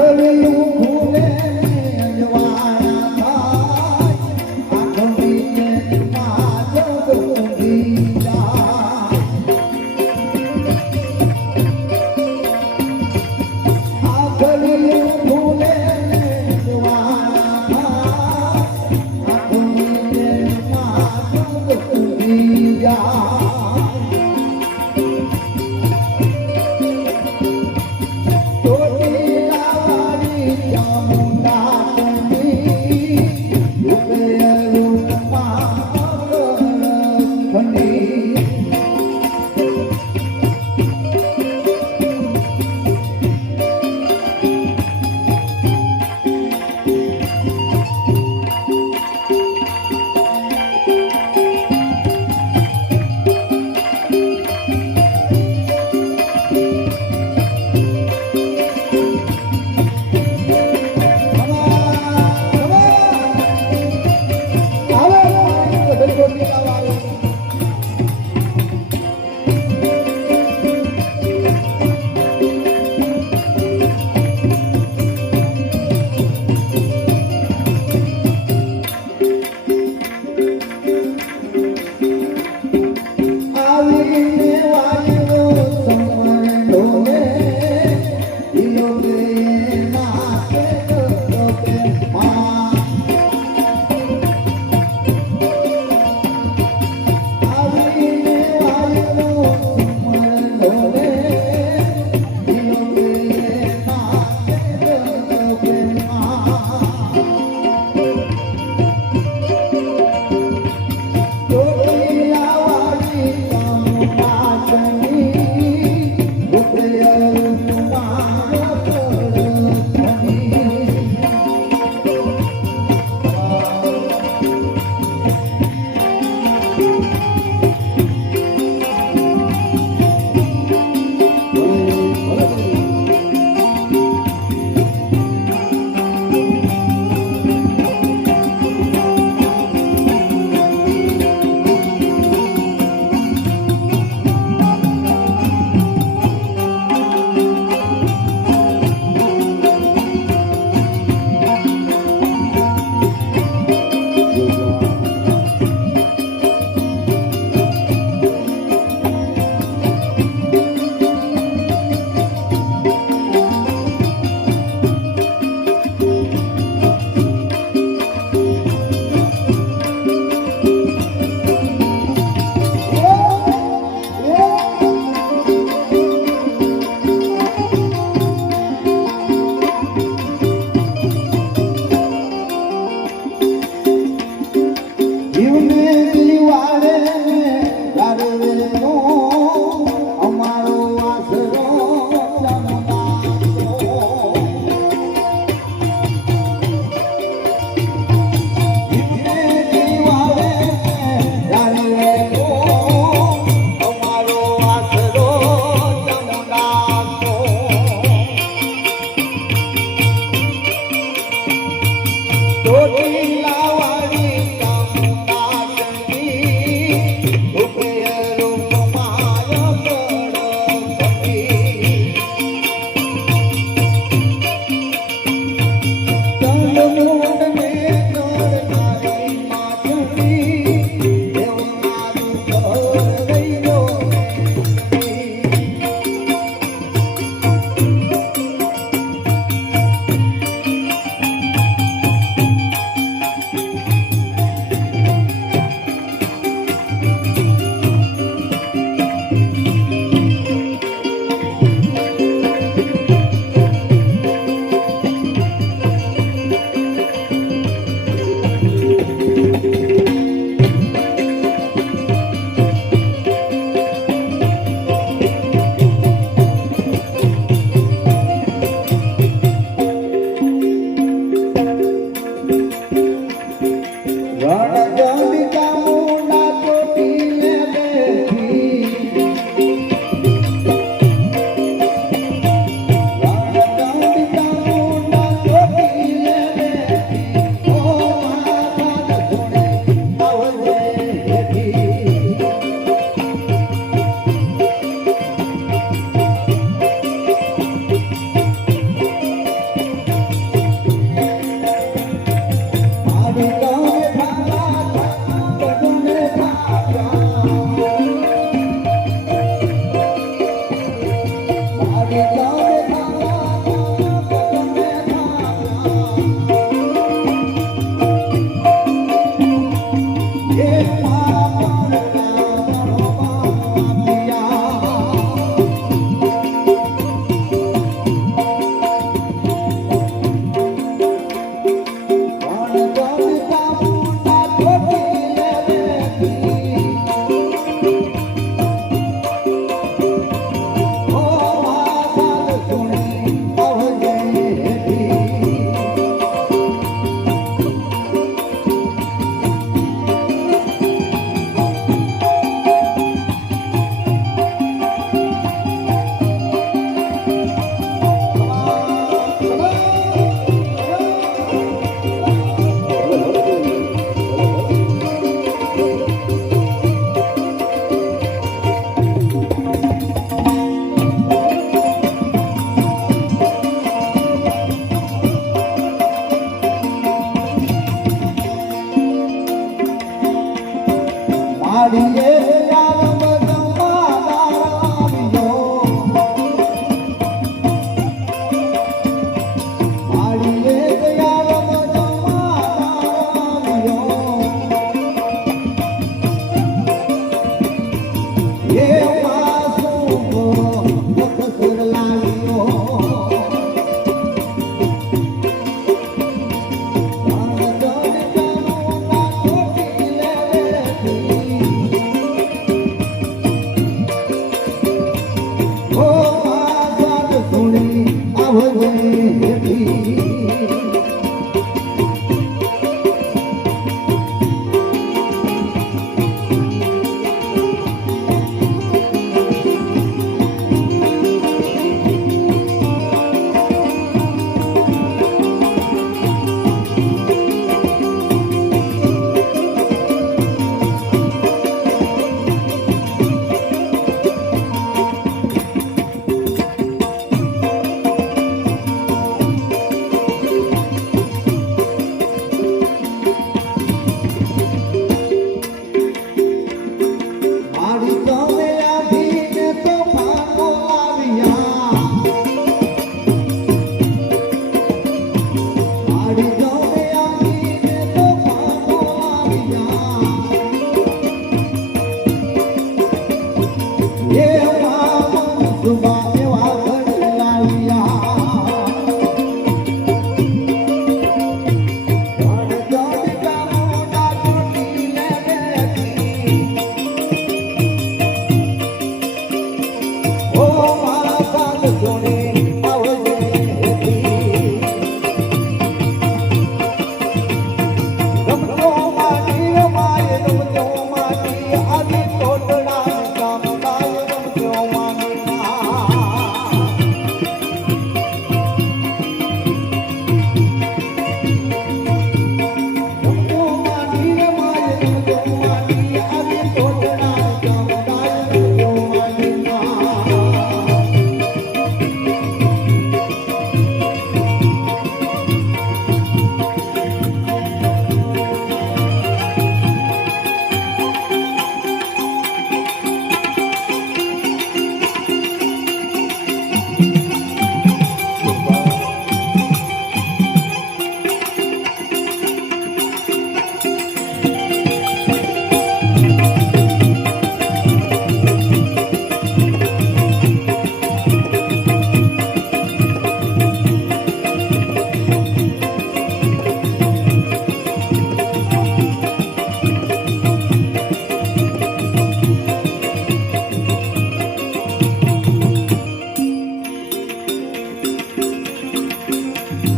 Thank you.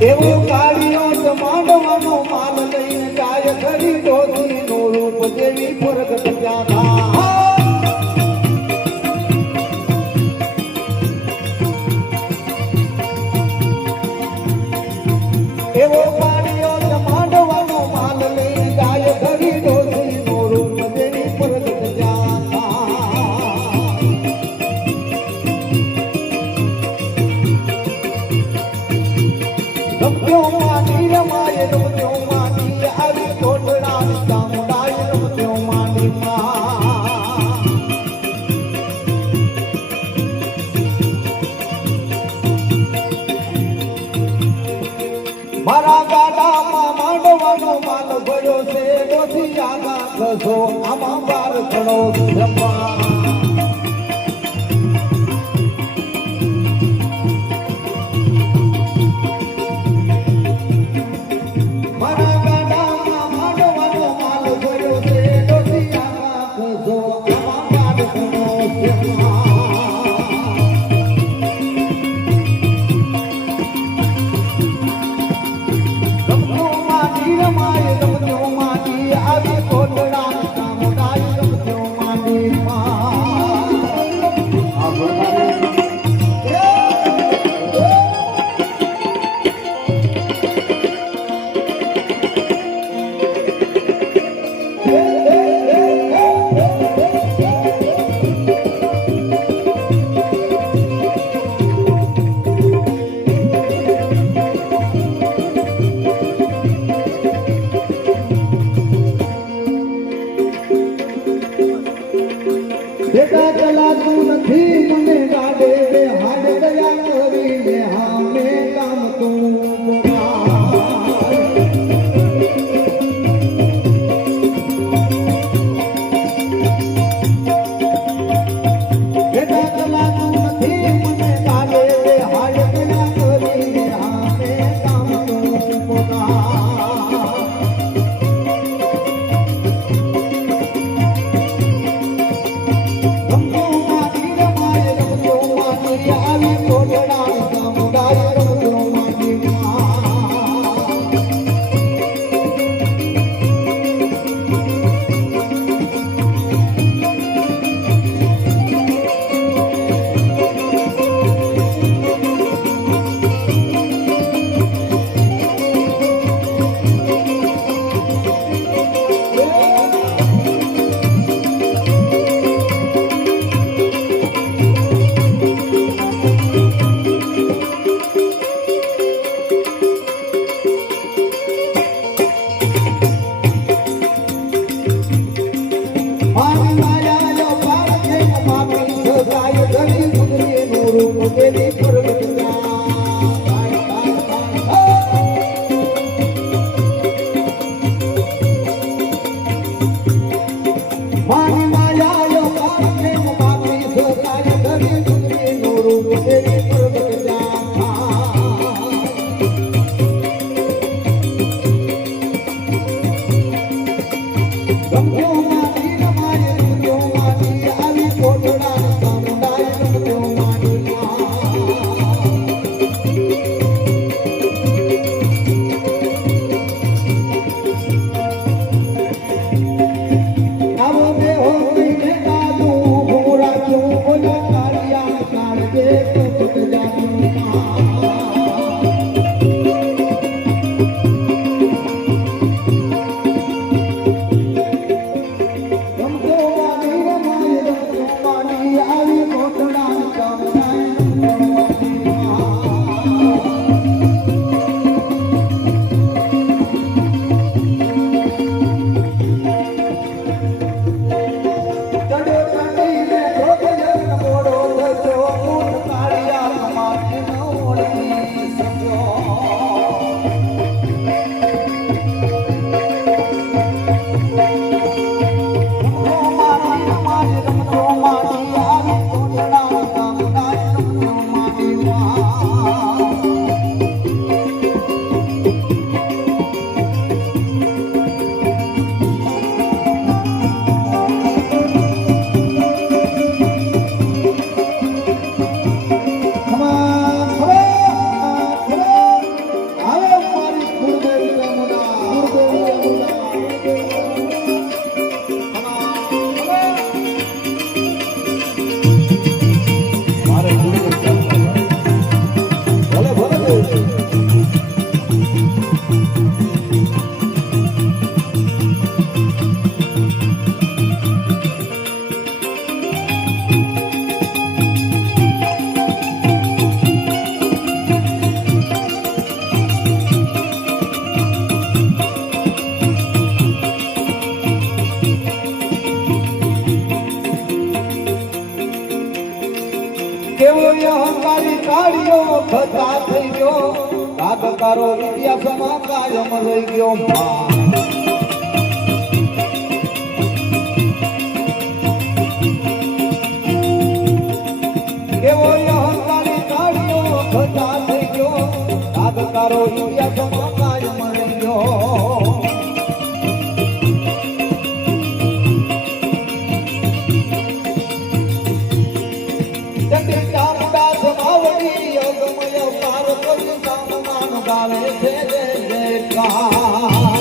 એવો કાળિયો માંડવાનો માલ લઈને જાય ખરી ડોસી નો રૂપ જેવી પ્રગટ ક્યાં થા એવો કાળિયો માંડવાનો માલ લઈને જાય ખરી ડોસી નો રૂપ જેવી પ્રગટ ક્યાં થા રમ્યો માની રમાય રમ્યો માની આવી કોટડા ચામુંડાય રમ્યો માની મારા ગાડામાં માંડવાનો માલ ભર્યો છે ડોસી આગા ખસો આમાં બાર ખડો રમવા આવી કોટડા ચામુંડાય રમજો માની માં ખતા થઈ ગયો કાગ તારો ઇતિહાસમાં કાયમ રહી ગયો એવો અહંકારી કાઢ્યો ખતા થઈ ગયો કાગ તારો ઇતિહાસમાં કાયમ રહી ગયો ગાવે છે જય જયકાર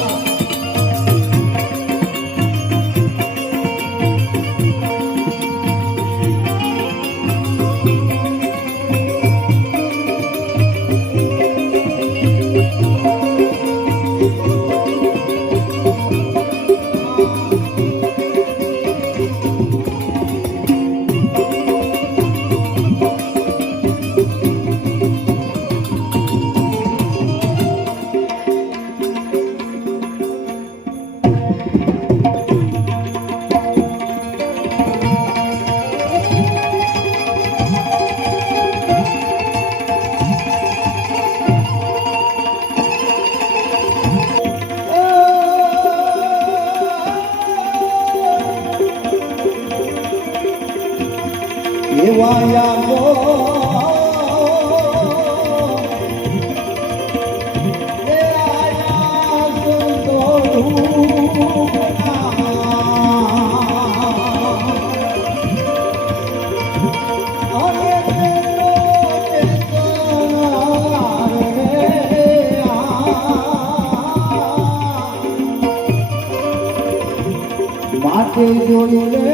માટે જોઈ લે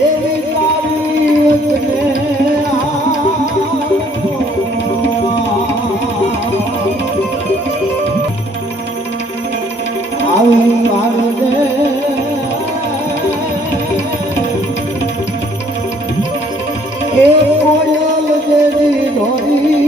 એવી તારી આવી મારે એ કોયલ જેવી ઢોરી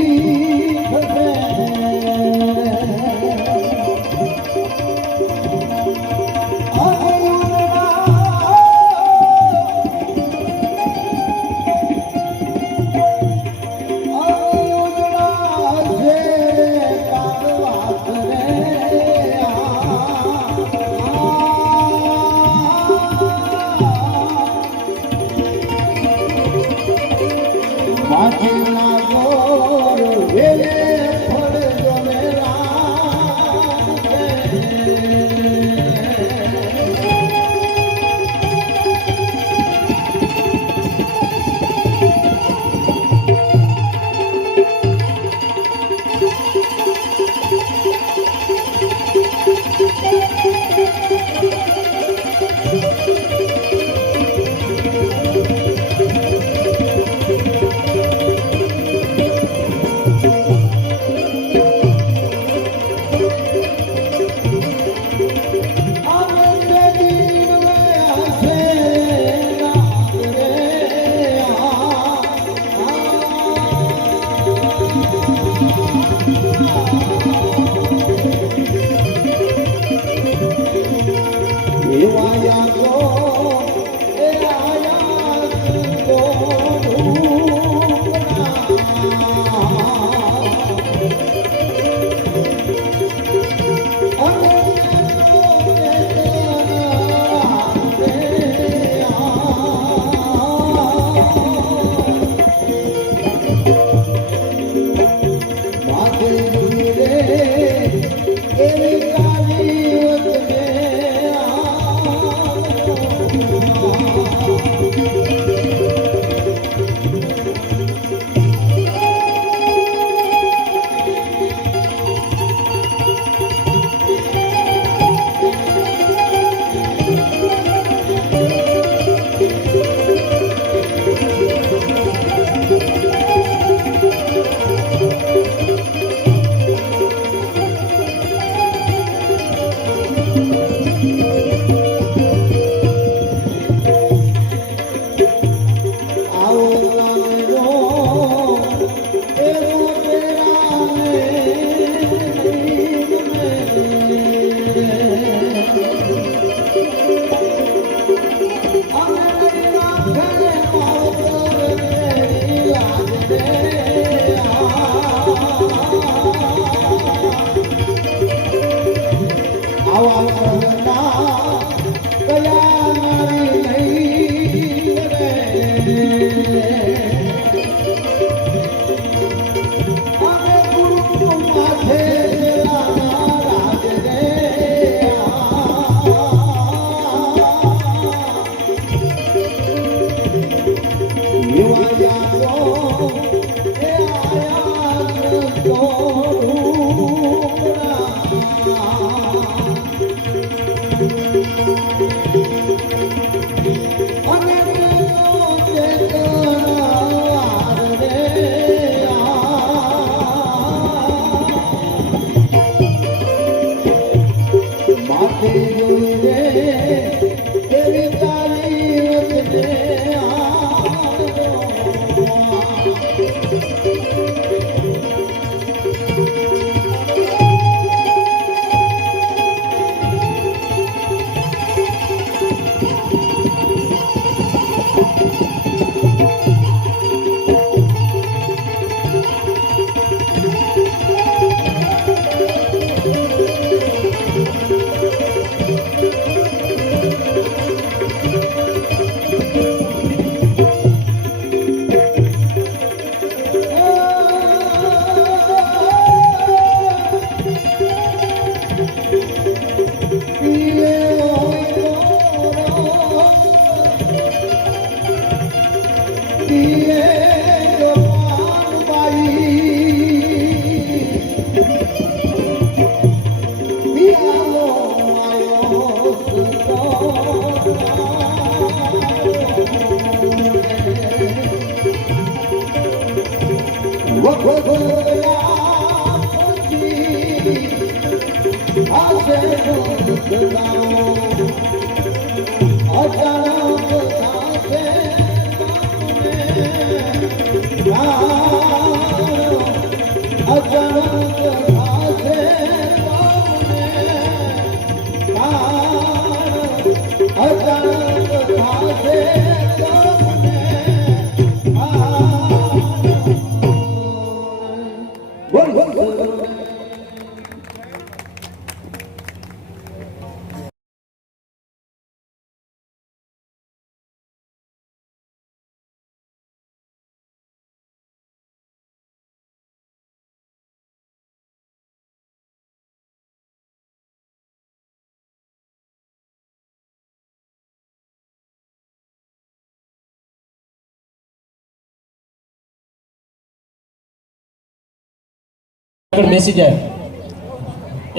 બેસી જાય.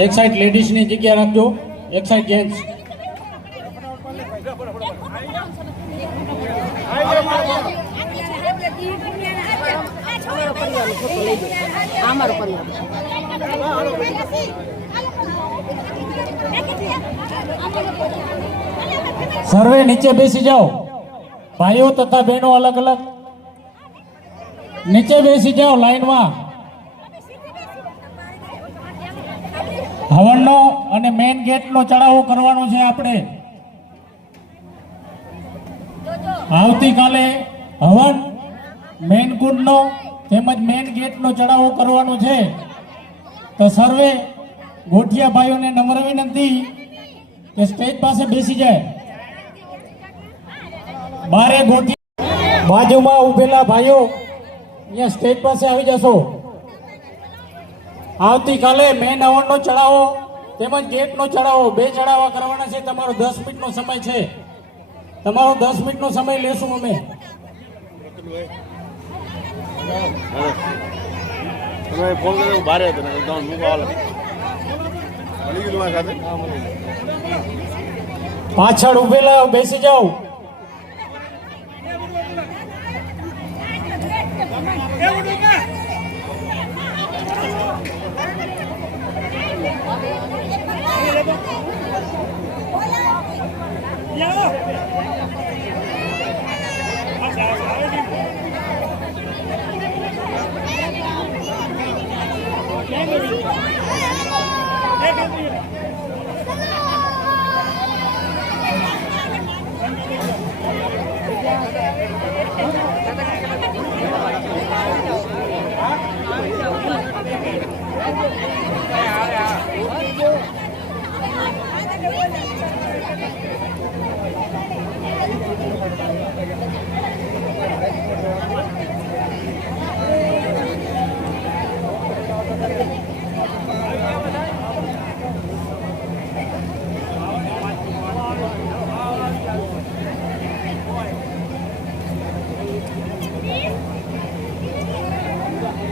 એક સાઈડ લેડીઝની જગ્યા રાખજો, એક સાઈડ જેન્ટ્સ. સર્વે નીચે બેસી જાઓ, ભાઈઓ તથા બહેનો અલગ અલગ નીચે બેસી જાઓ લાઈનમાં. હવનનો અને મેઇન ગેટનો ચડાવો કરવાનો છે આપણે. આવતીકાલે હવન, મેઇન કુંડનો તેમજ મેઇન ગેટનો ચડાવો કરવાનો છે. તો સર્વે ગોઠિયા ભાઈઓને નમ્ર વિનંતી કે સ્ટેજ પાસે બેસી જાય. બારે ગોઠિયા બાજુમાં ઉભેલા ભાઈઓ અહીંયા સ્ટેજ પાસે આવી જશો. આવતીકાલે મેન હવનનો ચડાવો તેમજ ગેટનો ચડાવો, બે ચડાવા કરવાના છે. તમારો 10 મિનિટનો સમય છે. તમારો 10 મિનિટનો સમય લેશું અમે. તમે ફોન કર્યો બારે હતો ને તમે મૂકવા વાળા મળી ગયું મારા સાથે. પાછળ ઉભેલા બેસી જાઓ.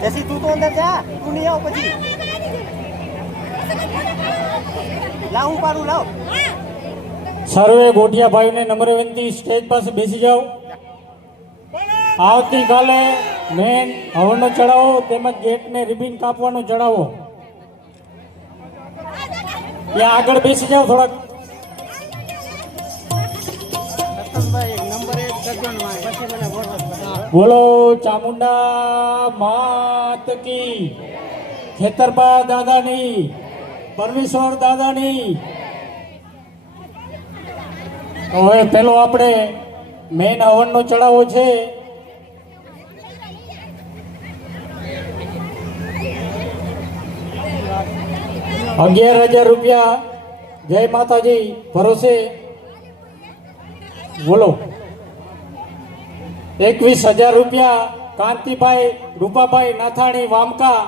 जैसी तू तो अंदर जा, तू તું નહીં આવ પછી લાવ હું પાડું લાવ સર્વે ગોઠિયા ભાઈઓને નમ્ર વિનંતી, સ્ટેજ પાસે બેસી જાઓ. આવતીકાલે મેન હવનનો ચડાવો તેમજ ગેટને રિબિન કાપવાનો ચડાવો. ત્યાં આગળ બેસી જાઓ થોડાક. નંબર 1 કરજો ને પછી મને વોટ્સઅપ કરજો. બોલો ચામુંડા માત કી, ખેતરબા દાદાની, પરમેશ્વર દાદાની. હવે પેલો આપણે મેન હવનનો ચડાવો છે. ₹11,000 જય માતાજી ભરોસે. બોલો. ₹21,000 કાંતિભાઈ રૂપાભાઈ નાથાણી વામકા.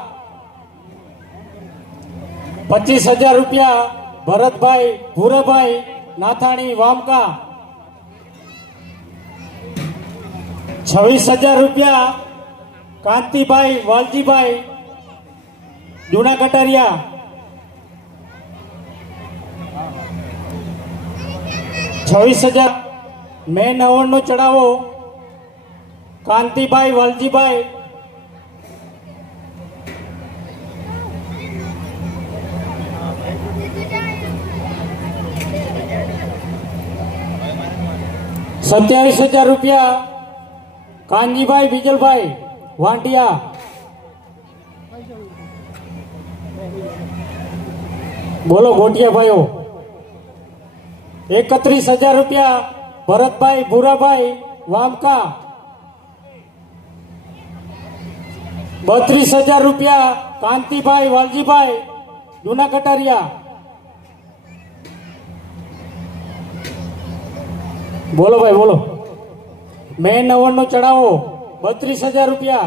₹25,000 ભરતભાઈ ભૂરાભાઈ નાથાણી વામકા. ₹26,000 કાંતિભાઈ વાલજીભાઈ જૂના કટારિયા. ₹26,000 મેન હવનનો ચડાવો કાંતિભાઈ વાલજીભાઈ. ₹27,000 કાનજીભાઈ બીજલભાઈ વાંટિયા. બોલો ગોઠિયા ભાઈઓ. ₹31,000 ભરતભાઈ ભૂરાભાઈ વામકા. ₹32,000 કાંતિભાઈ વાલજીભાઈ જૂના કટારિયા. બોલો ભાઈ બોલો. મેન હવનનો ચડાવો ₹32,000.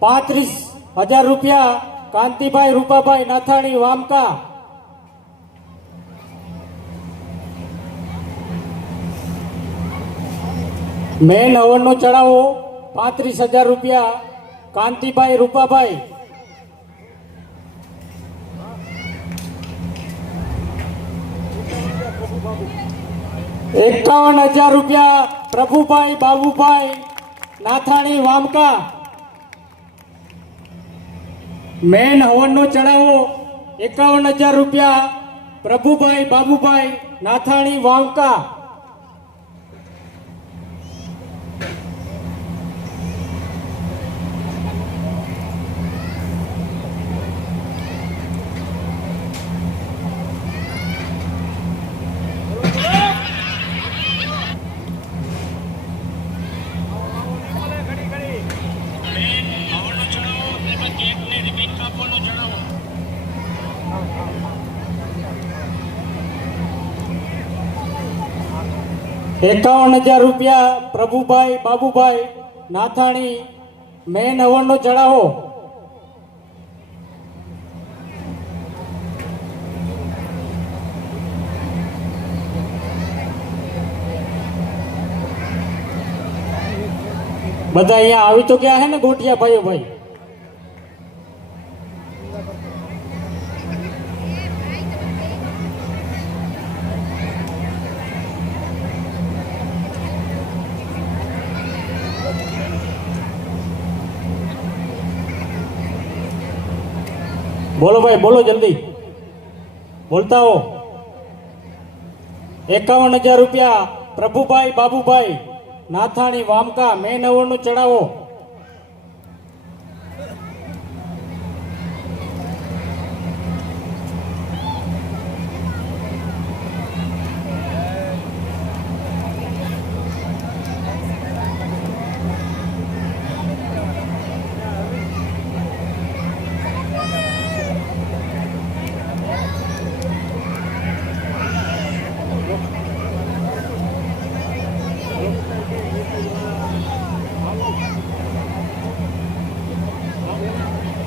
₹35,000 કાંતિભાઈ રૂપાભાઈ નાથાણી વામકા. મેન હવનનો ચડાવો ₹35,000 કાંતિભાઈ રૂપાભાઈ. ₹51,000 પ્રભુભાઈ બાબુભાઈ નાથાણી વામકા. મેન હવનનો ચડાવો ₹51,000 પ્રભુભાઈ બાબુભાઈ નાથાણી વામકા. ₹51,000 પ્રભુભાઈ બાબુભાઈ નાથાણી મેન હવનનો ચડાવો. બધા અહીંયા આવી તો ગયા હે ને ગોઠિયા ભાઈઓ ભાઈ. બોલો ભાઈ બોલો જલ્દી બોલતા હો. ₹51,000 પ્રભુભાઈ બાબુભાઈ નાથાણી વામકા મેન હવનનો ચડાવો.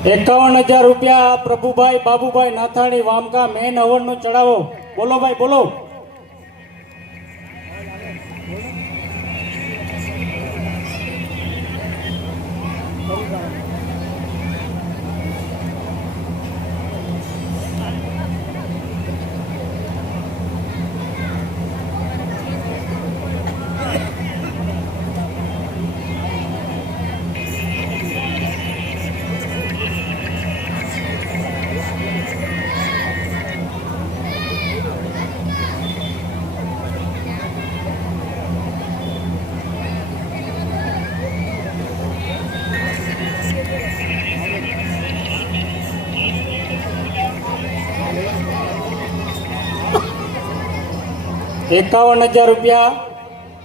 ₹51,000 પ્રભુભાઈ બાબુભાઈ નાથાણી વામકા મેન હવનનો ચડાવો. બોલો ભાઈ બોલો. ₹51,000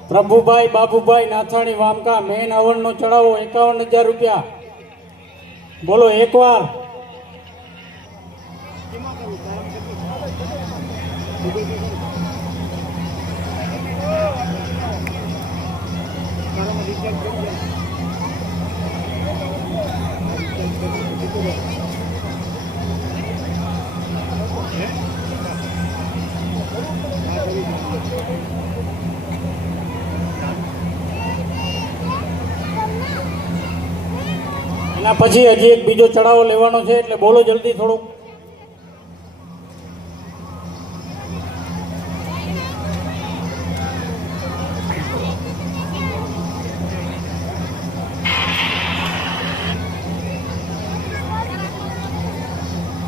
પ્રભુભાઈ બાબુભાઈ નાથાણી વામકા મેન હવનનો ચડાવો ₹51,000 બોલો એકવાર એના પછી હજી એક બીજો ચડાવો લેવાનો છે એટલે બોલો જલ્દી થોડું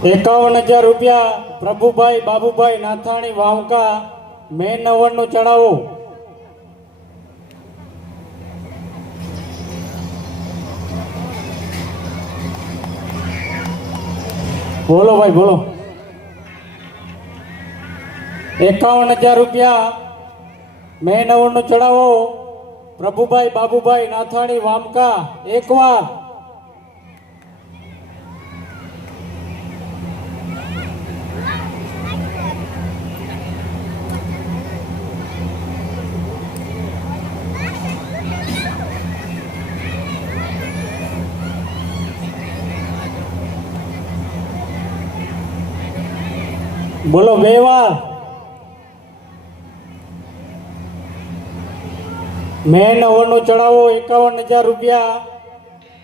₹51,000 પ્રભુભાઈ બાબુભાઈ નાથાણી વાવકા મેન હવનનો ચડાવો બોલો ભાઈ બોલો ₹51,000 મેન હવનનો ચડાવો પ્રભુભાઈ બાબુભાઈ નાથાણી વામકા એકવાર બોલો બે વાર મેન હવનનો ચડાવો ₹51,000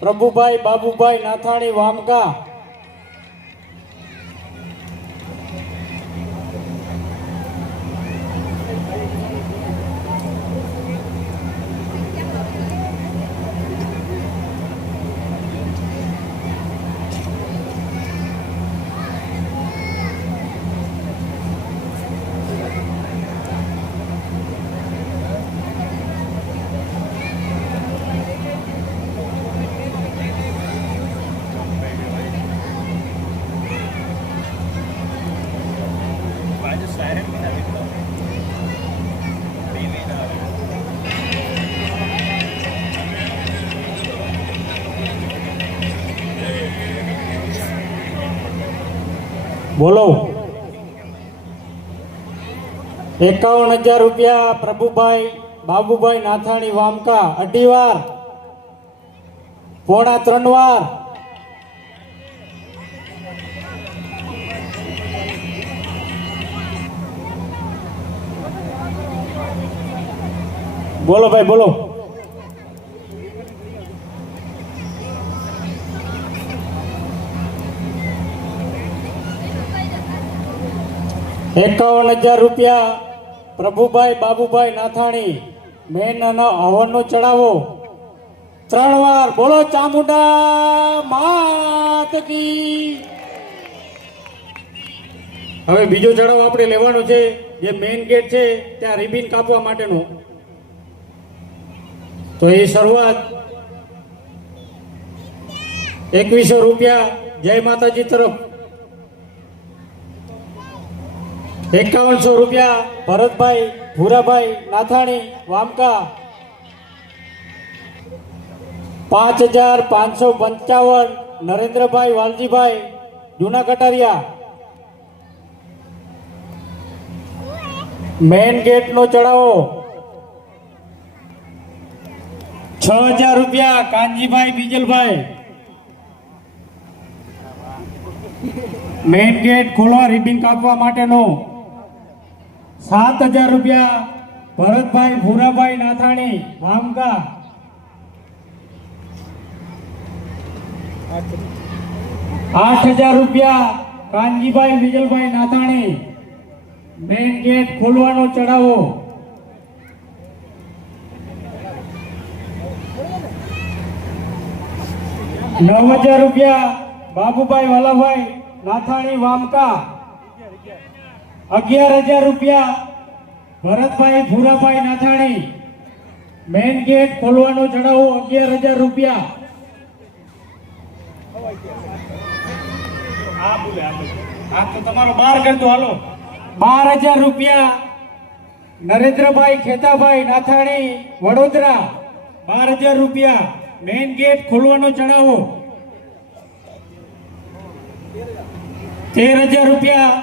પ્રભુભાઈ બાબુભાઈ નાથાણી વામકા બોલો ₹51,000 પ્રભુભાઈ બાબુભાઈ નાથાણી વામકા અઢી વાર પોણા 3 વાર બોલો ભાઈ બોલો ₹51,000 પ્રભુભાઈ બાબુભાઈ નાથાણી મેન હવનનો ચડાવો 3 વાર બોલો ચામુંડા માત કી હવે બીજો ચડાવો આપણે લેવાનો છે જે મેઇન ગેટ છે ત્યાં રિબિન કાપવા માટેનો તો એ શરૂઆત ₹2100 જય માતાજી તરફ ₹5100 ભરતભાઈ ભૂરાભાઈ નાથાણી વામકા 5,555 નરેન્દ્રભાઈ વાલજીભાઈ જૂના કટારિયા મેન ગેટનો ચડાવો ₹6,000 કાનજીભાઈ બીજલભાઈ મેઇન ગેટ ખોલવા રિબિન કાપવા માટેનો ₹7,000 ભરતભાઈ ભૂરાભાઈ નાથાણી વામકા ₹8,000 કાનજીભાઈ વિજલભાઈ નાથાણી મેઇન ગેટ ખોલવાનો ચડાવો ₹9,000 બાબુભાઈ વાલાભાઈ નાથાણી વામકા ₹11,000 ભરતભાઈ ભૂરાભાઈ નાથાણી મેઇન ગેટ ખોલવાનો ચડાવો ₹11,000 આ તો તમારો 12 કરતો હાલો ₹12,000 નરેન્દ્રભાઈ ખેતાભાઈ નાથાણી વડોદરા 12,000 રૂપિયા મેઇન ગેટ ખોલવાનો ચડાવો. 13,000 રૂપિયા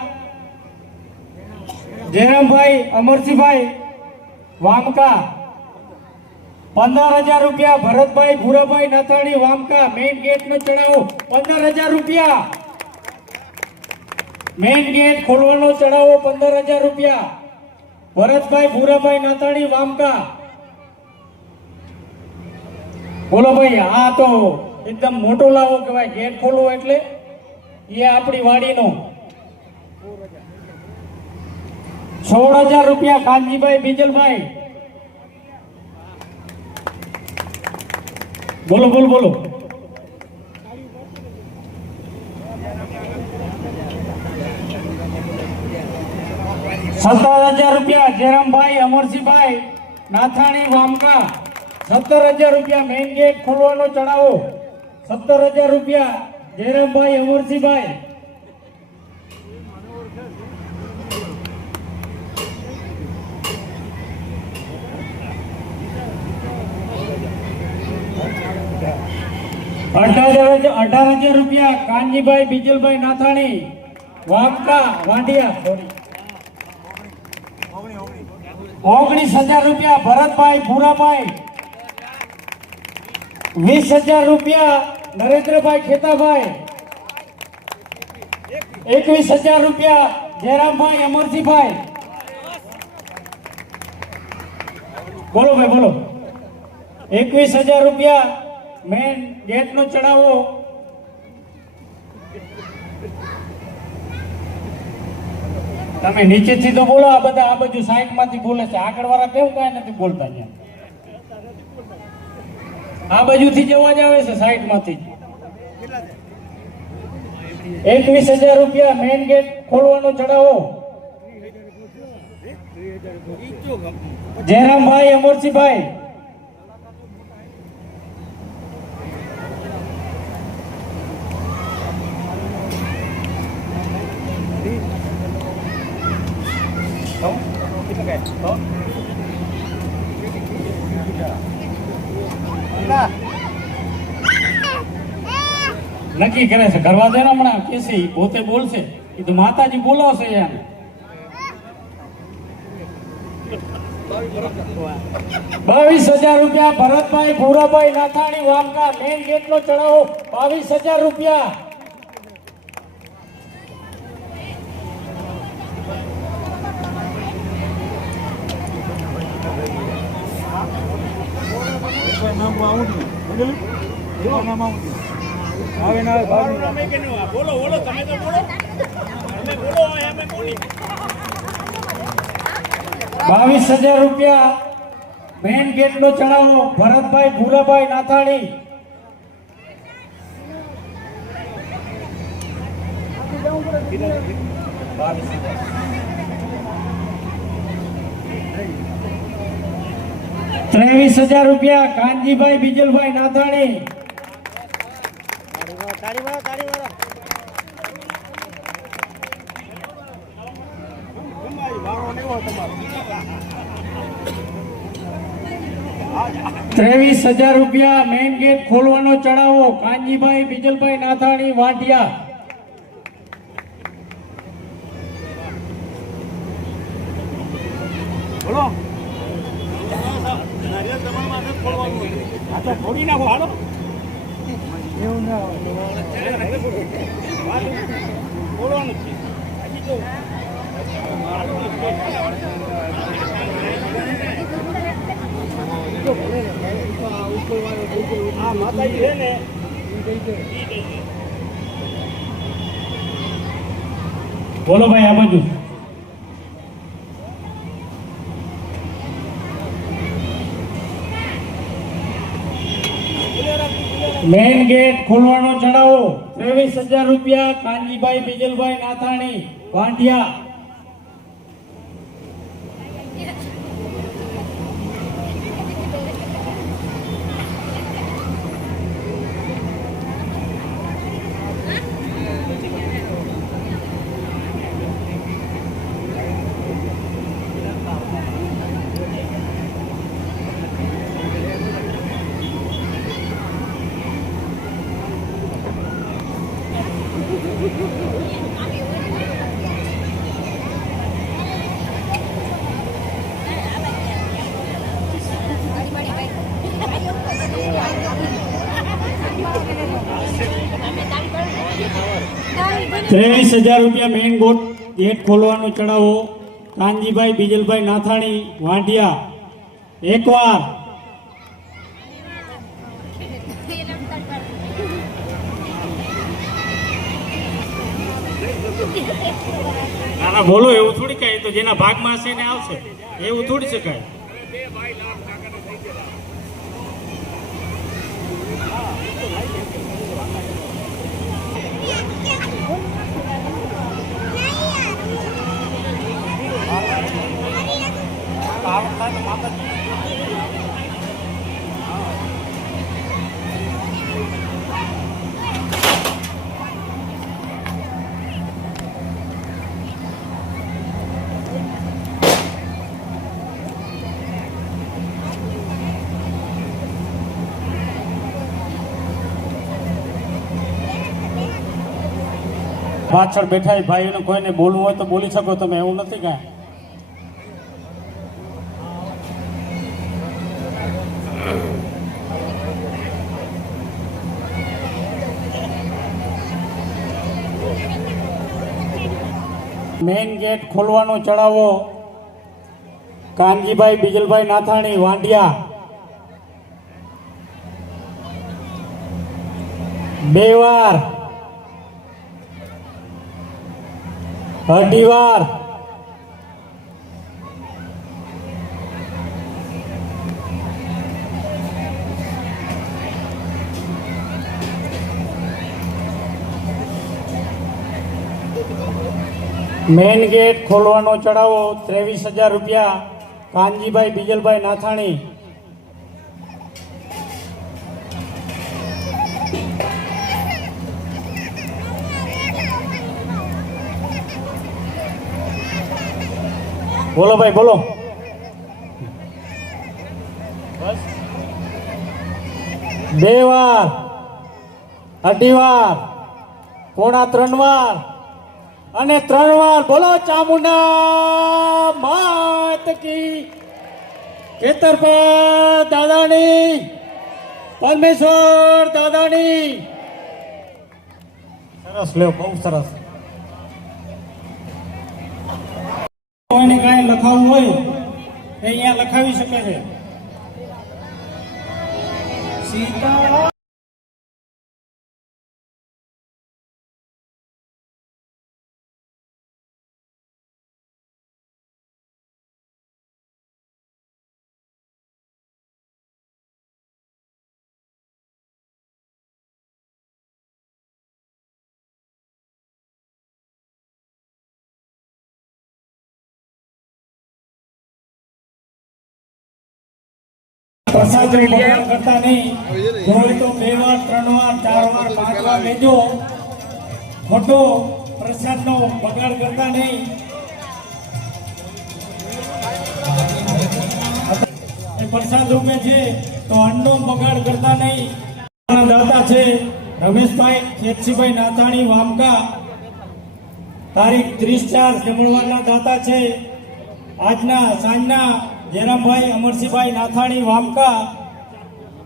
જયરામભાઈ અમરસિંહભાઈ વામકા. 15,000 રૂપિયા ભરતભાઈ ભૂરાભાઈ નાથાણી વામકા મેઇન ગેટ નો ચડાવો. 15,000 રૂપિયા મેઇન ગેટ ખોલવાનો ચડાવો. 15,000 રૂપિયા ભરતભાઈ ભૂરાભાઈ નાથાણી વામકા. બોલો ભાઈ, આ તો એકદમ મોટો લાવો કહેવાય. ગેટ ખોલવો એટલે એ આપણી વાડીનો. 16,000 રૂપિયા કાનજીભાઈ બીજલભાઈ. બોલો બોલો બોલો. 17,000 રૂપિયા જયરામભાઈ અમરસિંહભાઈ નાથાણી વામકા. 17,000 રૂપિયા મેઇન ગેટ ખોલવાનો ચડાવો. 17,000 રૂપિયા જયરામભાઈ અમરસિંહભાઈ. અઢાર હજાર રૂપિયા કાનજીભાઈ બીજલભાઈ નાથાણી વામકા વાંડિયા. 19,000 રૂપિયા ભરતભાઈ ભૂરાભાઈ. 20,000 રૂપિયા નરેન્દ્રભાઈ ખેતાભાઈ. 21,000 રૂપિયા જયરામભાઈ અમરસિંહભાઈ. બોલો ભાઈ બોલો. 21,000 રૂપિયા મેન ગેટ નો ચડાવો. તમે નીચેથી તો બોલો. આ બધા આ બાજુ સાઈડ માંથી બોલે છે. આગળ વાળા કેવું કઈ નથી બોલતા. અહીંયા આ બાજુથી જ અવાજ આવે છે સાઈડ માંથી. 21,000 રૂપિયા મેઇન ગેટ ખોલવાનો ચડાવો. જયરામભાઈ અમરસિંહભાઈ. નક્કી કરે છે. કરવા દે ને હમણાં કેસે પોતે બોલશે. એ તો માતાજી બોલાવશે યાર. 22,000 રૂપિયા ભરતભાઈ ભૂરાભાઈ નાથાણી વામકા મેઇન ગેટ નો ચડાવો. 22,000 રૂપિયા. બોલો બોલો તમે તો બોલો. 22,000 રૂપિયા મેઇન ગેટ નો ચડાવો. ભરતભાઈ ભૂરાભાઈ નાથાણી. ₹23,000 રૂપિયા કાનજીભાઈ બીજલભાઈ નાથાણી. 23,000 રૂપિયા મેઇન ગેટ ખોલવાનો ચડાવો. કાનજીભાઈ બીજલભાઈ નાથાણી વાંઢિયા. બોલો. થોડી નાખો હાલો. એવું ના બોલવાનું છે. બોલો ભાઈ આ બાજુ. મેઇન ગેટ ખોલવાનો ચડાવો. 23,000 રૂપિયા કાનજીભાઈ બીજલભાઈ નાથાણી વાંઢિયા. ₹23,000 મેઇન ગેટ ખોલવાનો ચડાવો કાનજીભાઈ બીજલભાઈ નાથાણી વાંઢિયા. એકવાર ના ના બોલો, એવું થોડી કાંઈ, તો જેના ભાગમાં હશે ને આવશે, એવું થોડી શકાય. પાછળ બેઠા એ ભાઈઓને કોઈને બોલવું હોય તો બોલી શકો તમે, એવું નથી કાંઈ. મેઇન ગેટ ખોલવાનો ચડાવો કાનજીભાઈ બીજલભાઈ નાથાણી વાંઢિયા. 2 વાર, 2 વાર. મેઇન ગેટ ખોલવાનો ચડાવો ₹23,000 કાનજીભાઈ બીજલભાઈ નાથાણી. બોલો ભાઈ બોલો. બે વાર, 2 વાર, 3.25 વાર અને 3 વાર. બોલો ચામુંડા માત કી, કેતરપા દાદાની, પરમેશ્વર દાદાની. સરસ લ્યો, બહુ સરસ. કોઈને કાંઈ લખાવવું હોય તો અહીંયા લખાવી શકે છે. સીતા પ્રસાદ બગાડ કરતા નહીં. હોય તો 2 વાર, 3 વાર, 4 વાર, 5 વાર લેજો. ખોટો પ્રસાદનો બગાડ કરતા નહીં. એ પ્રસાદ રૂપે છે તો અન્નનો બગાડ કરતા નહીં. દાતા છે રમેશભાઈ ખેતસીભાઈ નાથાણી વામકા. તારીખ 30/4 જમણવારના દાતા છે. આજના સાંજના જયરામભાઈ અમરસિંહભાઈ નાથાણી વામકા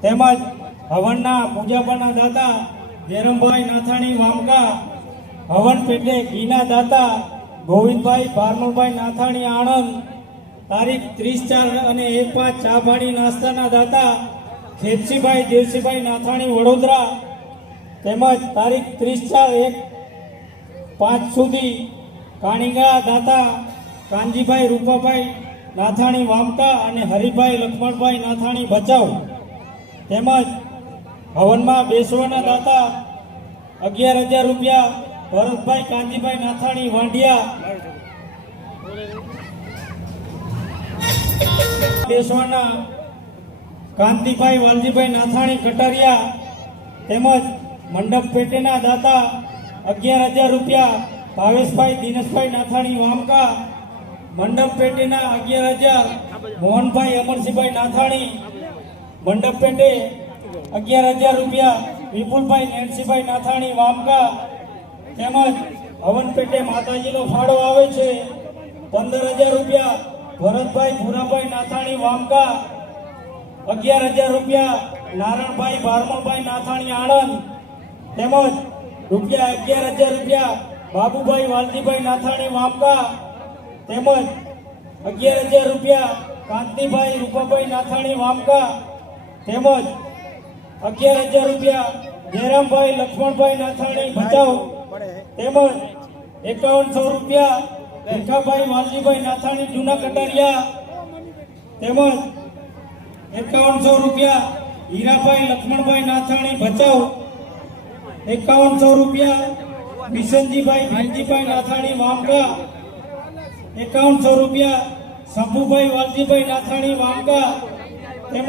તેમજ હવનના પૂજાપાના દાતા જયરામભાઈ નાથાણી વામકા. હવન પેટે ઘીના દાતા ગોવિંદભાઈ ભારમલભાઈ નાથાણી આણંદ. તારીખ 30/4 અને 1/5 ચા પાણી નાસ્તાના દાતા ખેતસીભાઈ દેવસીભાઈ નાથાણી વડોદરા. તેમજ તારીખ 30/4 1/5 સુધી કાણીગા દાતા કાનજીભાઈ રૂપાભાઈ નાથાણી વામકા અને હરિભાઈ લક્ષ્મણભાઈ નાથાણી ભચાઉ. તેમજ હવનમાં બેસવાના દાતા ₹11,000 ભરતભાઈ કાનજીભાઈ નાથાણી વાંઢિયા. બેસવાના કાંતિભાઈ વાલજીભાઈ નાથાણી કટારિયા. તેમજ મંડપ પેટેના દાતા ₹11,000 ભાવેશભાઈ દિનેશભાઈ નાથાણી વામકા. મંડપ પેટેના 11,000 મોહનભાઈ અમરસિંહભાઈ નાથાણી. મંડપ પેટે ₹11,000 વિપુલભાઈ નેનસીભાઈ નાથાણી વામકા. તેમજ હવન પેટે માતાજીનો ફાળો આવે છે 15,000 રૂપિયા ભરતભાઈ ભૂરાભાઈ નાથાણી વામકા, 11,000 રૂપિયા નારણભાઈ ભારમણભાઈ નાથાણી આણંદ, તેમજ રૂપિયા 11,000 રૂપિયા બાબુભાઈ વાલજીભાઈ નાથાણી વામકા, તેમજ 11,000 રૂપિયા કાંતિભાઈ રૂપાભાઈ નાથાણી વામકા, તેમજ 11,000 રૂપિયા જયરામભાઈ લક્ષ્મણભાઈ નાથાણી ભચાઉ, તેમજ 5100 રૂપિયા ભીખાભાઈ વાલજીભાઈ નાથાણી જૂના કટારિયા, તેમજ 5100 રૂપિયા હીરાભાઈ લક્ષ્મણભાઈ નાથાણી ભચાઉ, 5100 રૂપિયા કિશનજીભાઈ ભીમજીભાઈ નાથાણી વામકા, 5100 રૂપિયા શંભુભાઈ વાલજીભાઈ નાથાણી વામકા, તેમજ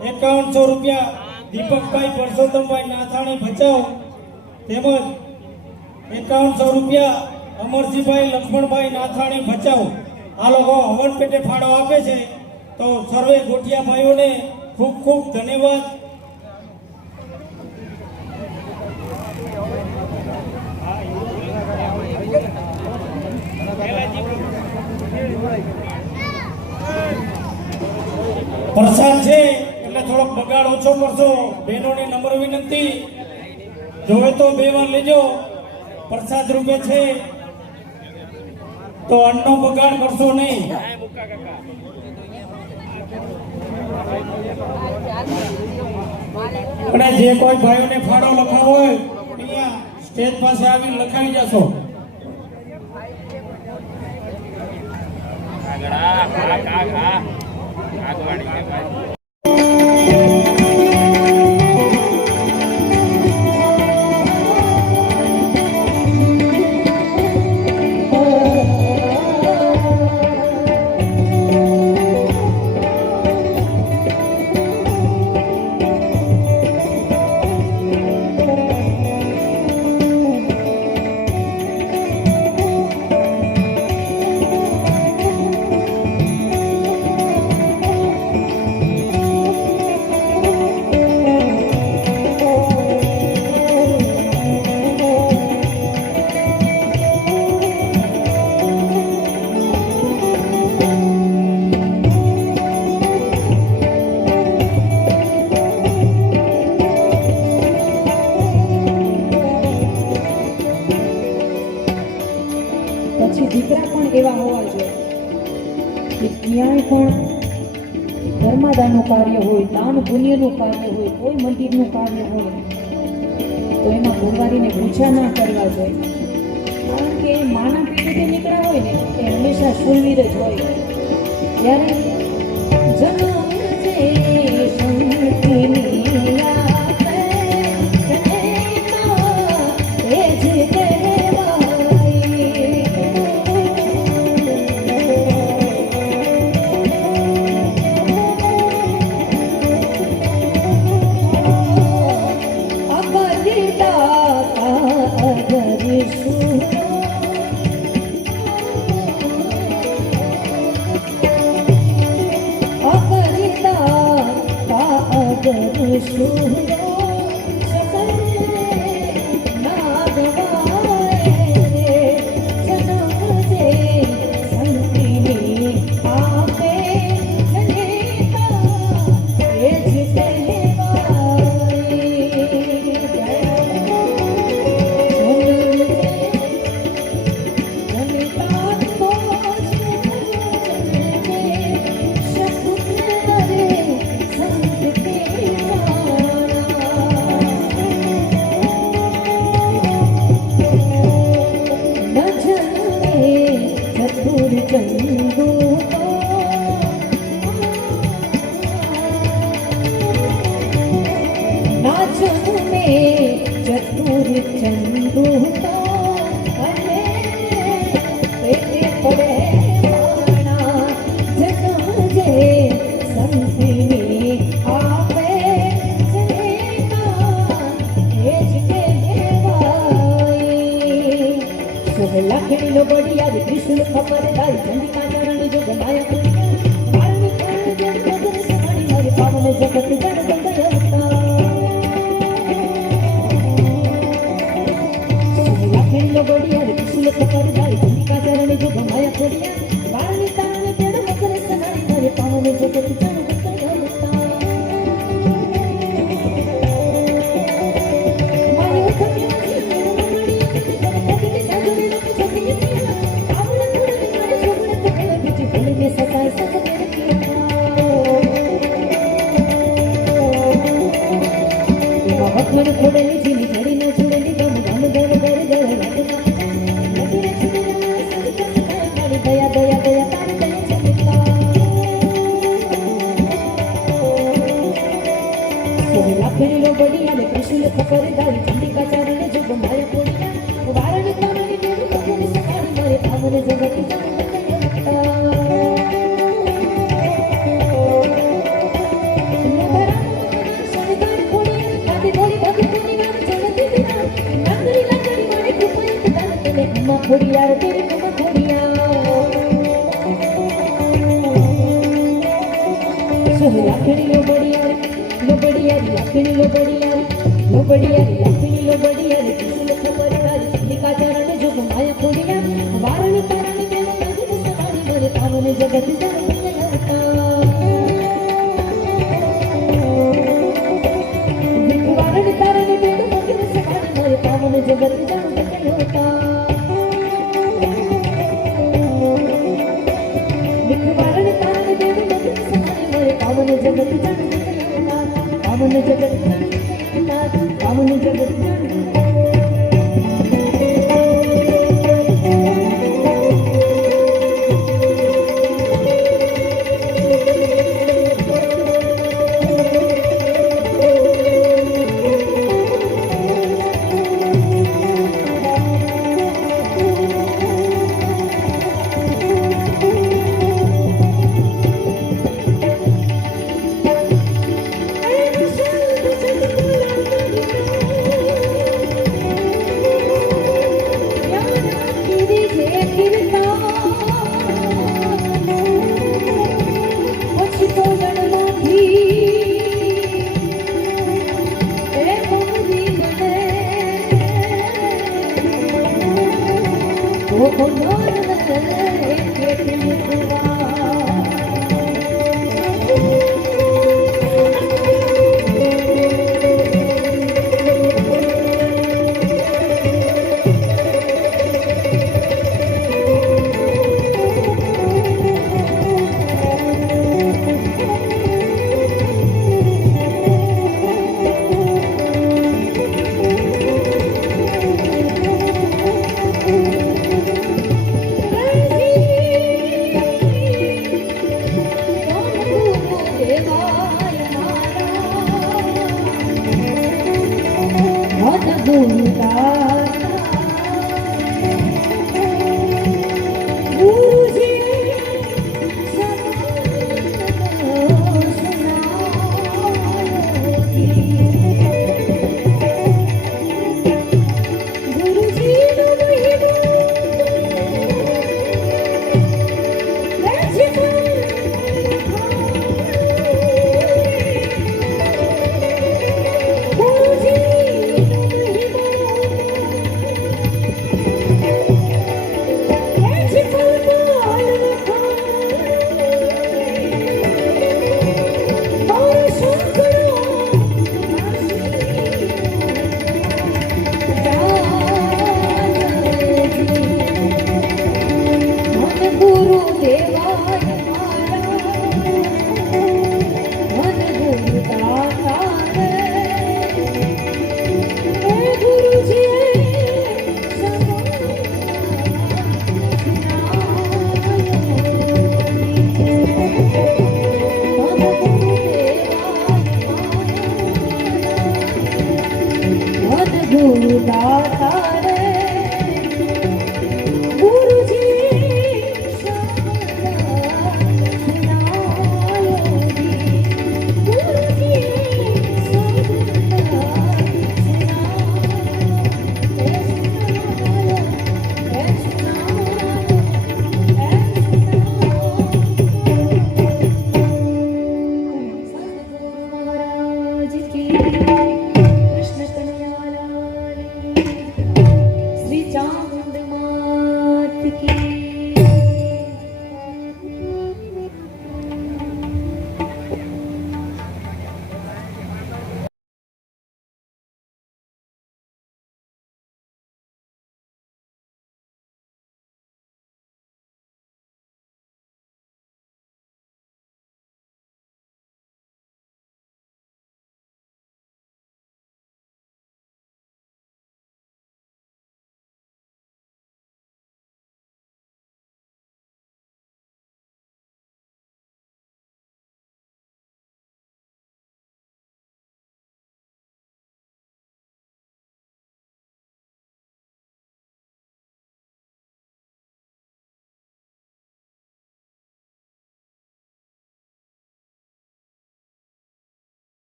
5100 રૂપિયા દીપકભાઈ પરસોત્તમભાઈ નાથાણી ભચાઉ, તેમજ 5100 રૂપિયા અમરજીભાઈ લક્ષ્મણભાઈ નાથાણી ભચાઉ. આ લોકો હવન પેટે ફાળો આપે છે, તો સર્વે ગોઠિયા ભાઈઓને ખૂબ ખૂબ ધન્યવાદ. પ્રસાદ છે એટલે થોડોક બગાડ ઓછો કરશો. બહેનોને નમ્ર વિનંતી, જોવે તો 2 વાર લેજો. પ્રસાદ રૂપે છે તો અન્નનો બગાડ કરશો નહીં. અને જે કોઈ ભાઈઓને ફાળો લખાવો હોય અહીંયા સ્ટેજ પાસે આવીને લખાવી જશો. પછી દીકરા પણ એવા હોવા જોઈએ કે ક્યાંય પણ ધર્માદાનનું કાર્ય હોય, દાન પુણ્યનું કાર્ય હોય, કોઈ મંદિરનું કાર્ય હોય તો એમાં ગુરવારીને પૂછા ના કરવા જોઈએ. કારણ કે માના પેટેથી નીકળ્યા હોય ને એ હંમેશા શૂરવીર જ હોય. ત્યારે જન્મ છે શંકરની યાત્રે, જનેતા એ જ લખેલો બડિયા ત્રિશુલ ખબર દાઈ ચંડિકા ચરણ જો ગમાયા પાવન જગત જગત बड़िया रे किसी खबर जाई का चरण जो घमाया छोड़िया वारनी ताने पेड़ मकर सनाई धरे पावन जगत जन गता मायो कमियो बड़िया जागरे लोग जगने पिया पावन थोड़े मारे छोड़ने तो गले बीच भले में सताए सब मेरे पिया भगवान थोड़े जीनी झड़ी न छुड़े गम गम दर दर दर लगे दया दया दया तारी दया चमका सोहला फिरलो बढ़िया ने कृष्ण खबर दारी चंडिका चरण जो गमाया पोड़िया वारण तारण देव भगवान सखारी मारे पावन जगत जान खोड़िया तेरे कमा खोड़िया सोहला फिर लो बढ़िया लाखनी लो बढ़िया लाखनी लो बढ़िया रे किसी खबर दारी चंडिका चरण जो घुमाया खोड़िया वारण तारण देव भगवान सखारी मारे पावन जगत जान लौटा वारण तारण देव भगवान सखारी मारे पावन जगत जान लौटा पावन जगत जन पावन जगत पावन जगत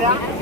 હા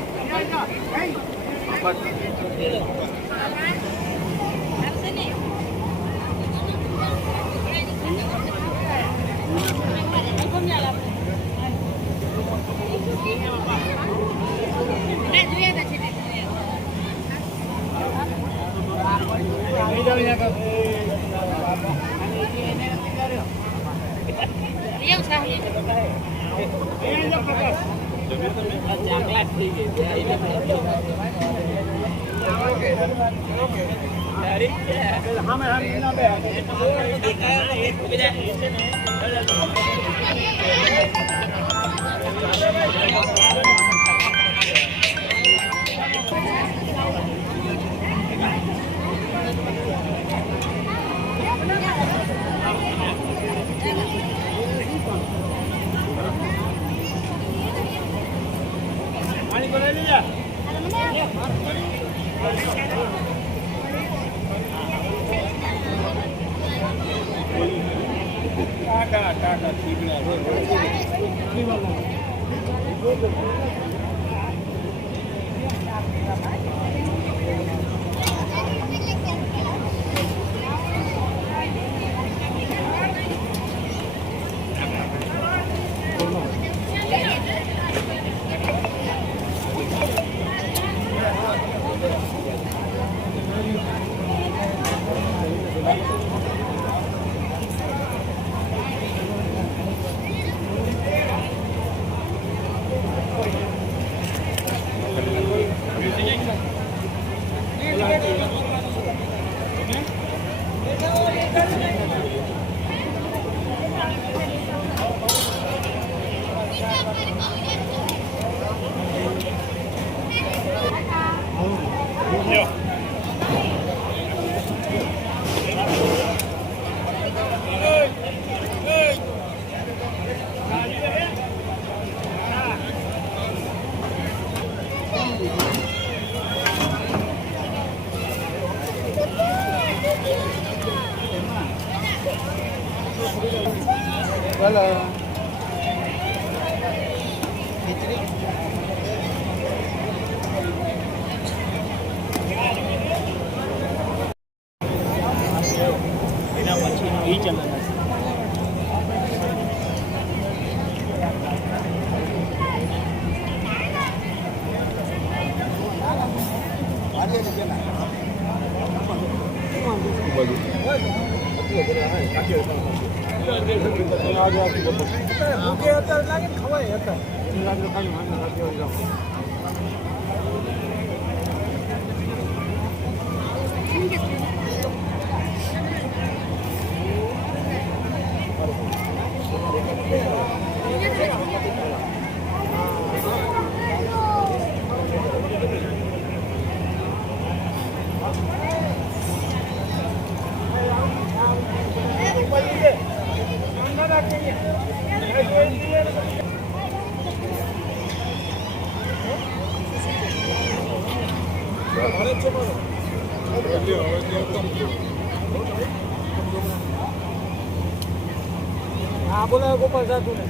બોલો ગોપાલ સાધુ ને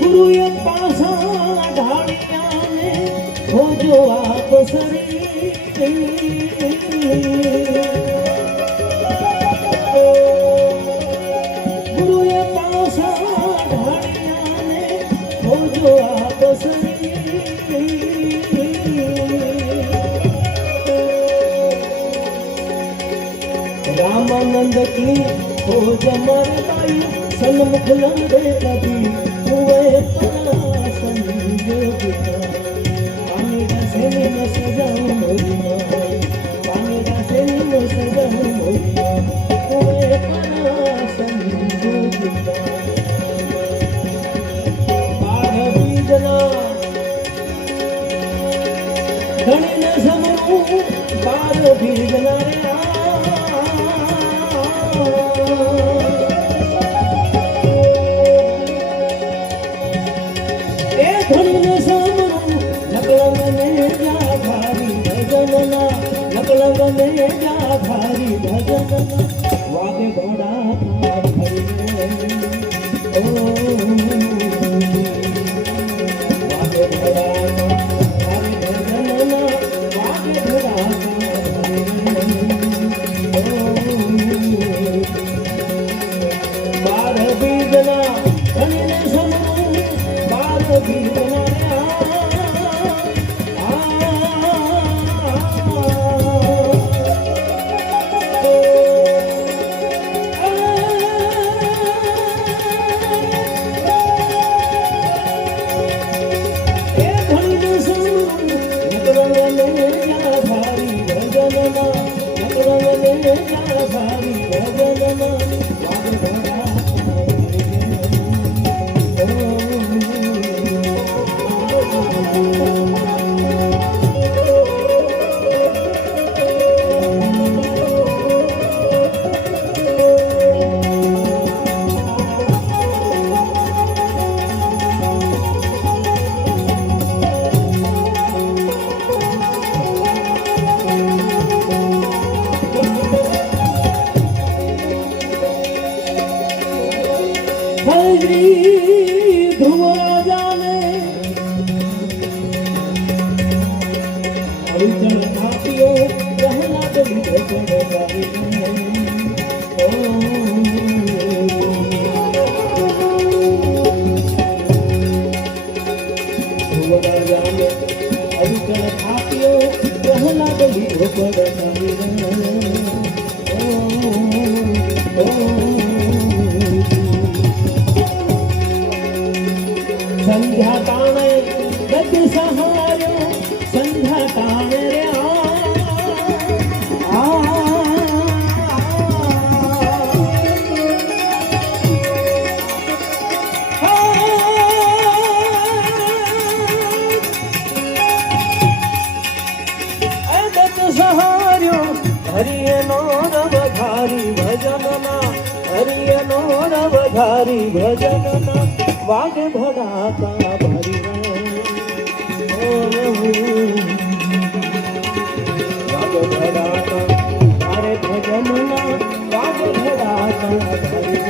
ગુરુએ પાછા ઢાળ્યાને ખોજો આપ સરી ગુરુએ પાછા ઢાળ્યાને ખોજો આપ સરી रामानंद की खोज मरदाई सन्मुख लंबे कभी હુએ પરા સંજોગતા પાનેડા સેની ન સજાઉં મોરીમાં પાનેડા સેની ન સજાઉં મોરીમાં હુએ પરા સંજોગતા બાર બીજના ધણીને સમરું બાર બીજના રે ધણીને સમરું નકલંગને જા ભારી ભજનના નકલંગને જા ભારી ભજનના વાગે ઘોડા ભરીને ઓ વાગે ઘોડા સંધ્યા તાણે ગદ સહાયો સંધ્યા તાણે રે સહાર્યો હરિયનો નવધારી ભજનના હરિયનો નવધારી ભજનના વાગે ભડાકા ભરી વાગે ભડાકા તારે ભજનના વાગે ભડાકા ભરી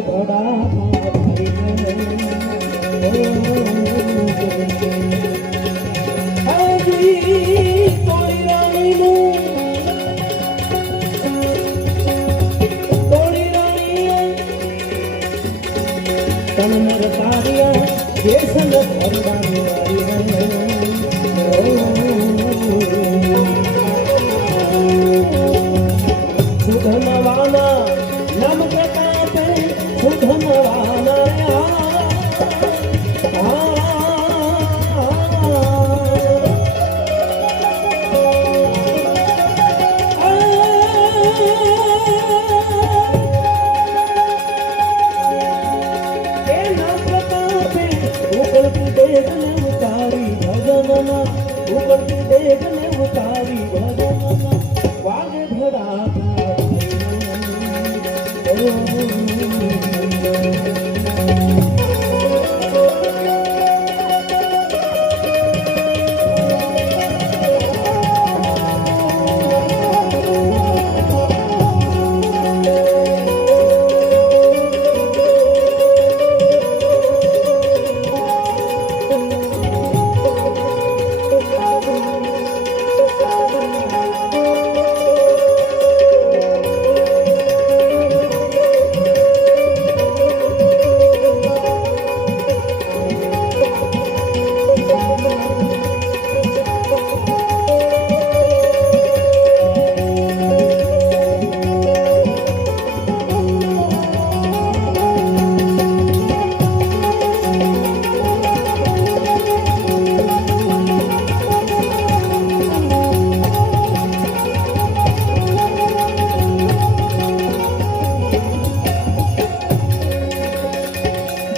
ધડા તોડી રાણીનું તનમર તારિયા દેશલ સુધનવાના નમ પ્રતાપે સુધનવાના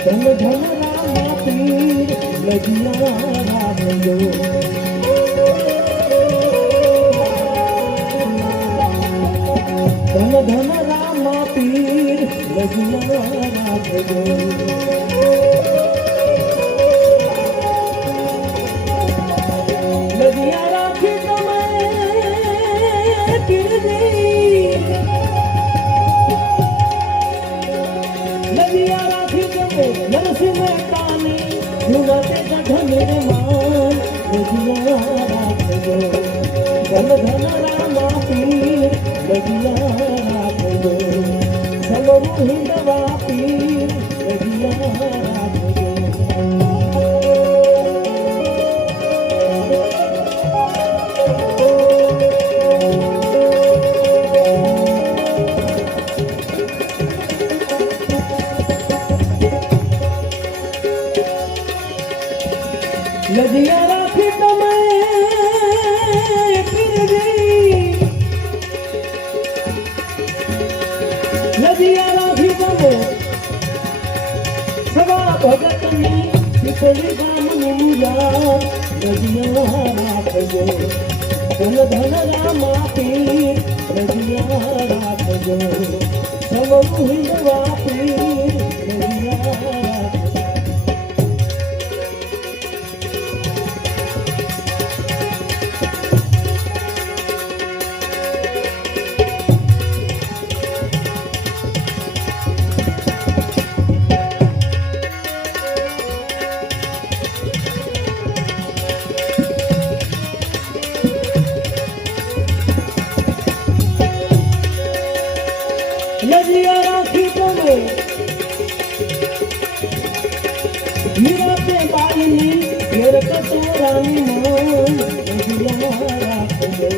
ધન ધન રામા પીર લજિયા રામયો ધન ધન રામા પીર લજિયા રામયો લજિયા રાખી તમે પીરજી લજિયા રાખી તમે નરસિંહ મહેતાની યુવતે ગઢ માન લજિયા રાખજો ધન ધન રામા પીર લજિયા રાખજો સલવું હિંદવા પીર લજિયા રાખજો લજિયા રાખી તમે પીરજી લજિયા રાખી તમે સવા ભગતની પીપળી ગામની યાદ લજિયા રાખજો ધન ધન રામા પીર લજિયા રાખજો સવનું હિંદવા પીર લજિયા રાખજો લજિયા રાખી તમે મીરાતે બાઈની ઘેર કટોરાની માન લજિયા રાખજો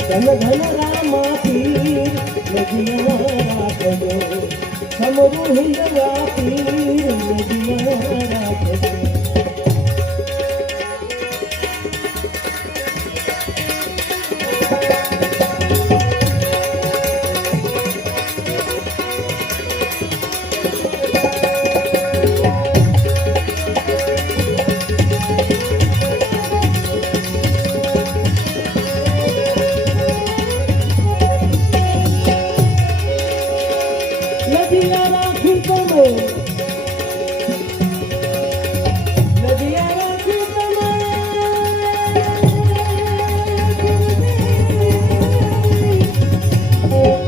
ધન ધન રામા પીર લજિયા રાખજો સમરું હિંદવા પીર લજિયા રાખજો લજિયા રાખી તમે લજિયા રાખી તમે લજિયા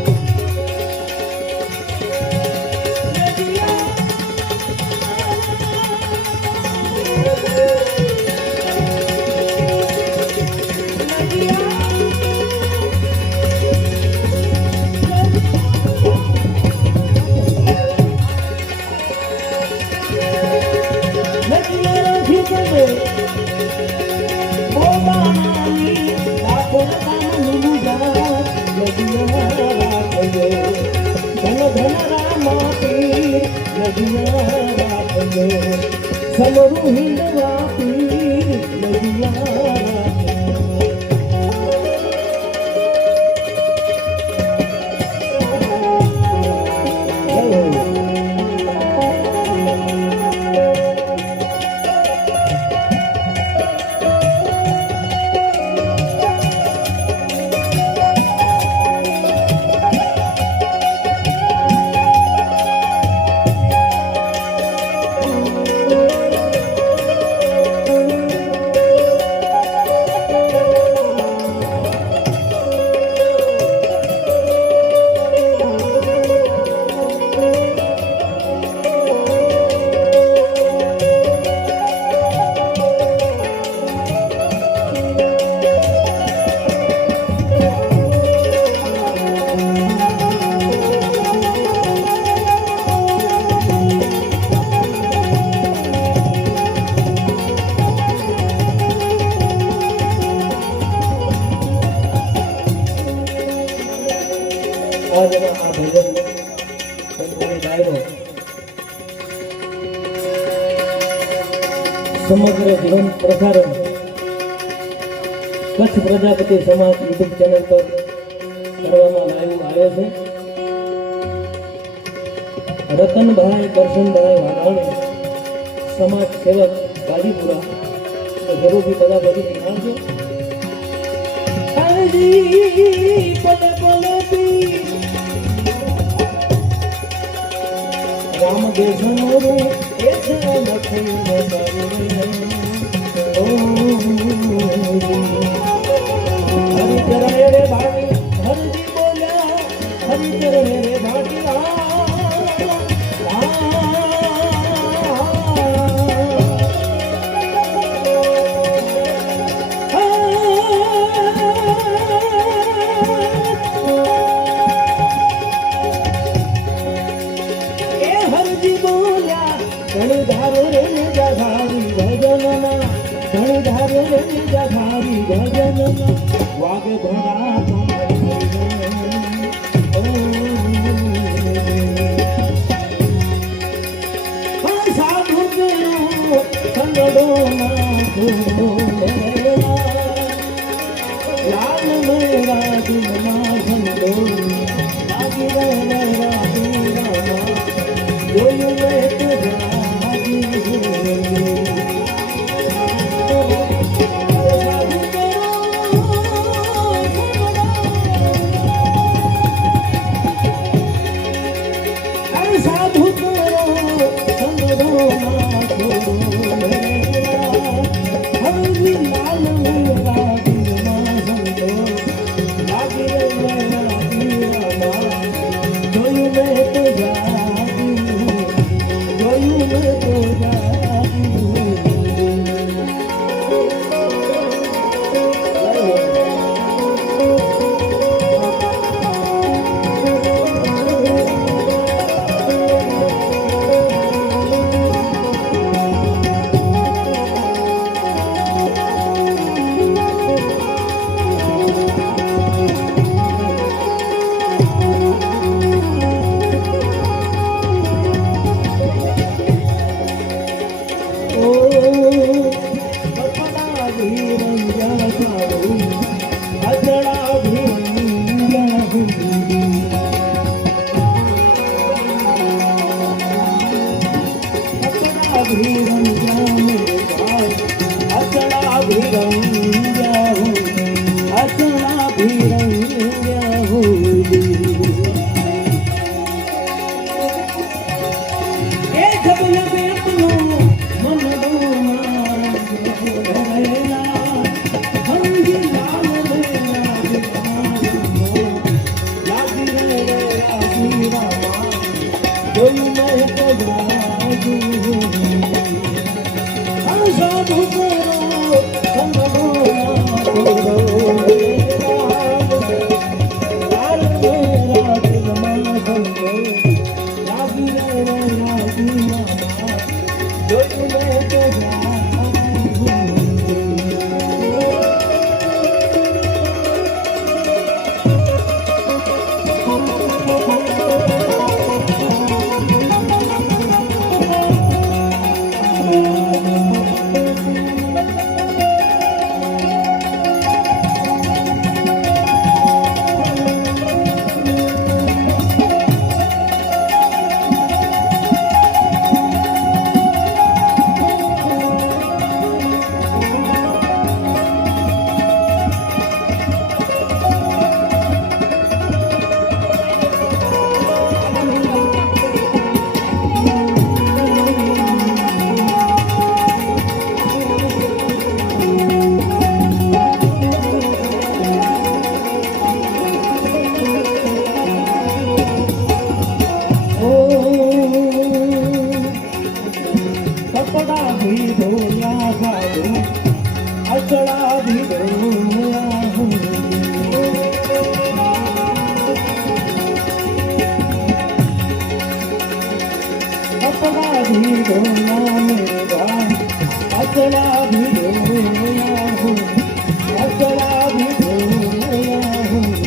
ધનરામા પીર નદિયા રાખજો સમરૂ હિંદવા પીર નદિયા આજના આ ભજન સંતોની ડાયરો સમગ્ર જીવન પ્રસારણ કચ્છ પ્રજાપતિ સમાજ યુટ્યુબ ચેનલ પર કરવામાં આવ્યો છે. રતનભાઈ કરશનભાઈ વાઘાણી સમાજ સેવક ગાજીપુરા જરૂરથી બધા બધી નિહાળજો. રામ દેશનો એક લખી હરિચરણે રે ભાટી હરજી બોલ્યા હરિચરણે રે ભાટી ધણધારો રે નિજાધારી ભજનમાં ધણધારો રે નિજાધારી ભજનમાં વાગ ધરા સાધુ સંગડો લાલ મેરા દિલમાં સંગડો લાગી રહ્યા જોયું મેં તુજા સાધુ ભીડો મેરા અચલા ભીડો હું અચલા ભીડો હું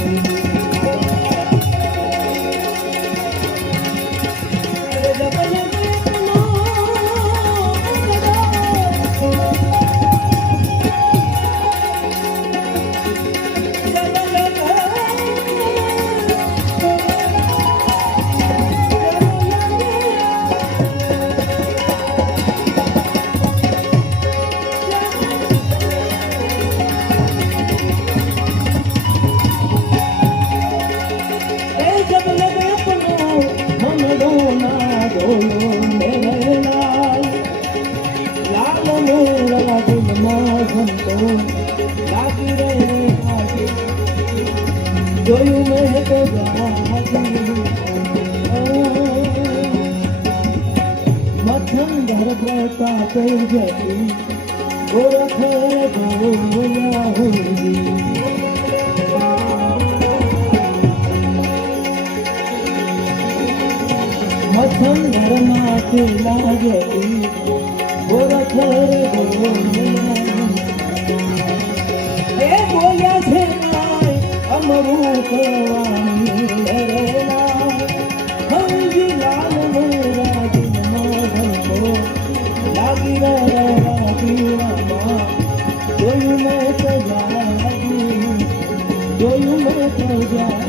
જોયું મેં તો મથન ધર પ્રતાપે જતી ગોરખ ગોયા હોલી મથન ધર માથે લાગતી ગોરખ ગોયા એ ગોયા છે અમરું કવાની લરેલા હંજી લાલ મોરા દિનમાં ધંધો લાગી રહ્યા પીવામાં જોયું મેં તો જાગી જોયું મેં તો જાગી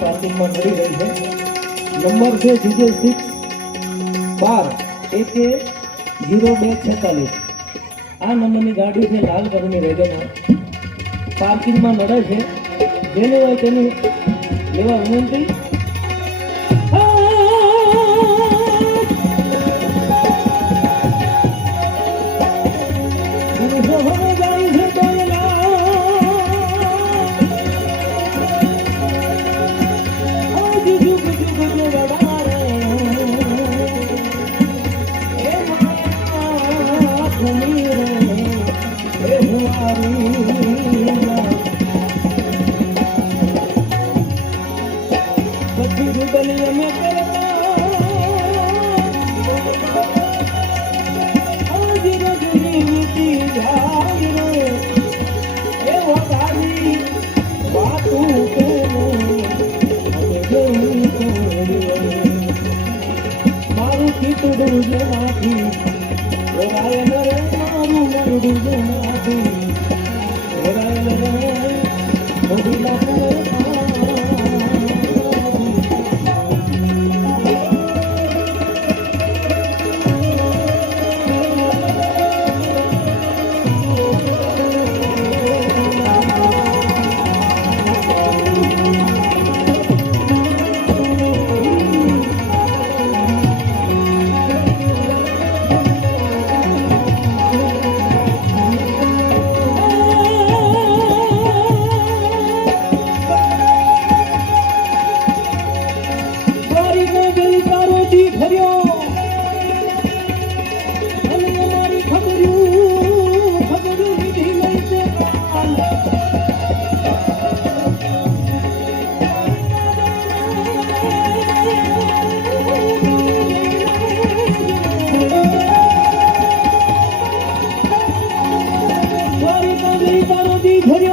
પાર્કિંગમાં ચડી ગઈ છે. નંબર છે DJ612 આ નંબરની ગાડી છે લાલ કલરની વેગનઆર. પાર્કિંગમાં નડે છે. જેને હોય તેની લેવા વિનંતી. ભર્યો